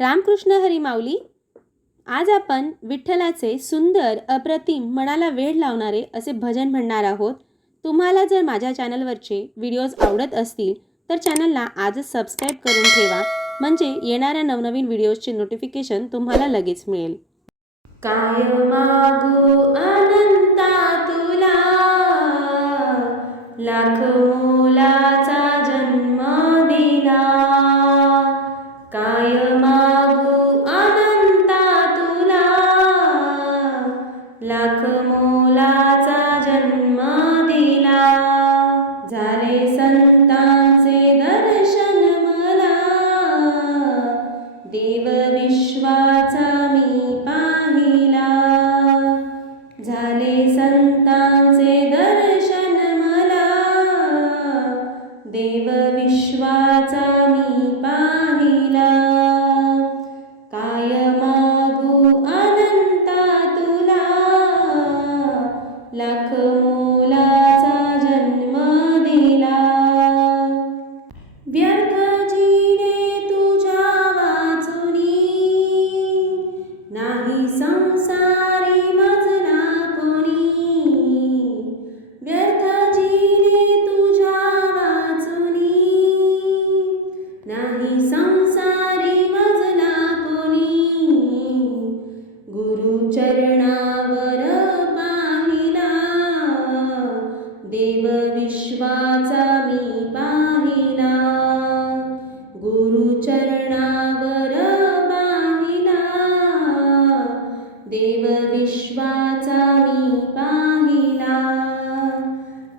रामकृष्ण हरी माऊली. आज आपण विठ्ठलाचे सुंदर अप्रतिम मनाला वेड लावणारे असे भजन म्हणणार आहोत. तुम्हाला जर माझ्या चॅनलवरचे व्हिडिओज आवडत असतील तर चॅनलला आजच सबस्क्राईब करून ठेवा, म्हणजे येणाऱ्या नवनवीन व्हिडिओजचे नोटिफिकेशन तुम्हाला लगेच मिळेल. काय मागू अनंता तुला, लाख मोलाचा जन्म दिला. काय मागू अनंता तुला, लाख मोलाचा जन्म दिला. झाले संतांचे दर्शन मला, देव विश्वाचा मी पाहिला. झाले संतांचे दर्शन मला, देव विश्वाचा मी पाहिला. काय मागू अनंता तुला, लाख मोलाचा जन्म दिला. व्यर्थ जीने तुझ्या वाचुनी, नाही संसारी मजला कोणी. व्यर्थ जीने तुझ्या वाचुनी, नाही संसारी मजला कोणी. गुरु चरणावर पाहिला, देव विश्वाचा मी पाहिला. गुरु चरणावर पाहिला, देव विश्वाचा मी पाहिला.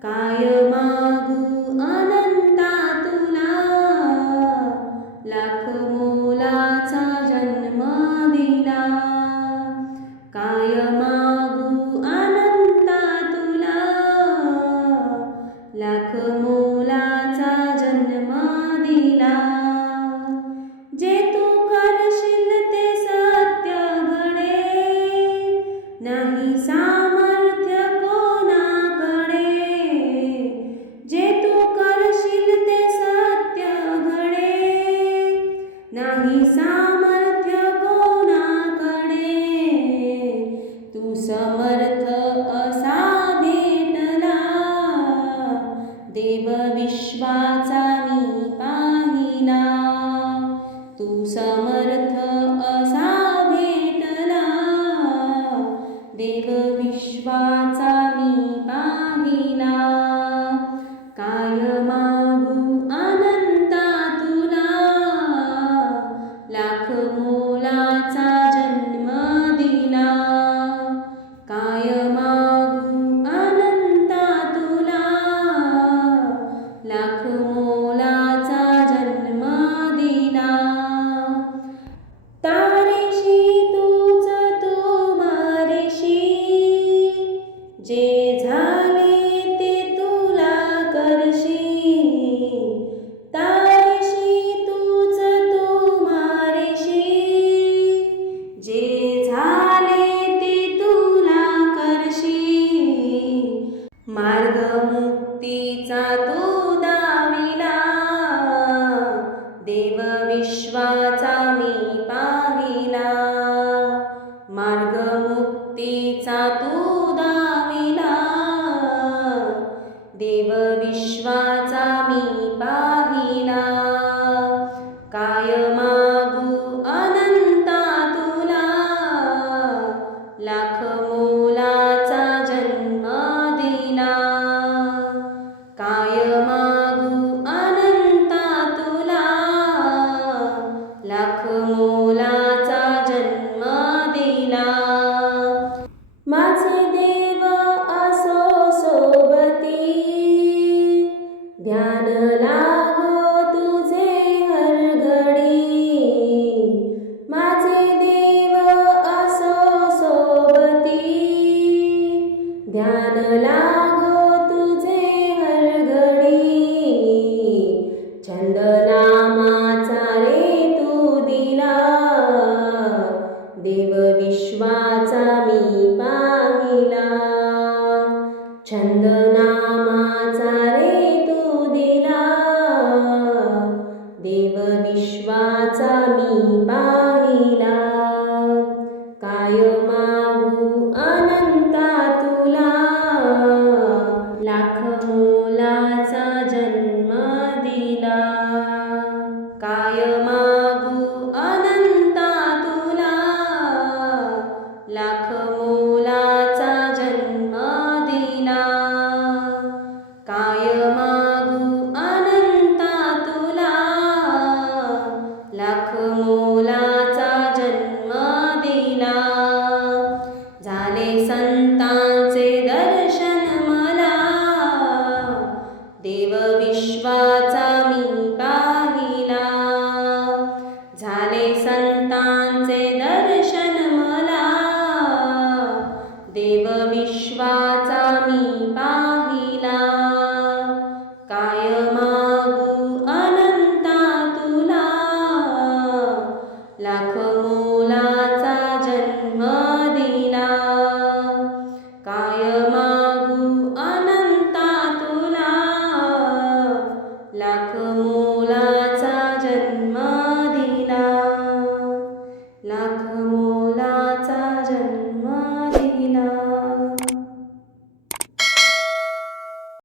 काय मागू अनंता तुला, लाख मोलाचा जन्म दिला. काय मागू अनंता तुला, लाख मोलाचा जन्म दिला. जे तू करशील ते सत्य घडे, नाही सामर्थ्य कोणाकडे. जे तू करशील ते सत्य घडे, नाही सामर्थ्य कोणाकडे. तू समर्थ असा भेटला, देव विश्वाचा मी पाहिला. तू समर्थ असा भेटला, देव विश्वाचा मी पाहिला. काय मागू अनंता तुला, लाख मोलाचा जन्म दिला. काय मागू अनंता तुला, लाख मोलाचा जन्म दिला. तारेशी तूच तू मारेशी, जे झाले ते तुला करशी. तारेशी तूच तू मारेशी, जे झाले ते तुला करशी. मार्ग मुक्तीचा तू दाविला, देव विश्वाचा मी पाहिला. मार्ग मुक्तीचा तू दाविला, देव विश्वाचा मी पाहिला. काय मागू अनंता तुला, लाख मोलाचा जन्म दिला. काय मागू अनंता तुला, लाख मोलाचा जन्म दिला. माझे देव असो सोबती, ध्यान लागो तुझे हरघडी. माझे देव असो सोबती, ध्यान लागो तुझे हरघडी. छंद नामाचा रे तू दिला, देव विश्वाचा मी पाहिला. छंद नामाचा रे तू दिला, देव विश्वाचा मी पाहिला. मोलाचा जन्म दिला. झाले संतांचे दर्शन मला, देव विश्वाचा मी पाहिला. झाले संतांचे दर्शन मला, देव विश्वाचा मी पाहिला. काय मागू अनंता तुला, लाख मोलाचा जन्म दिला. काय मागू अनंता तुला, लाख मोलाचा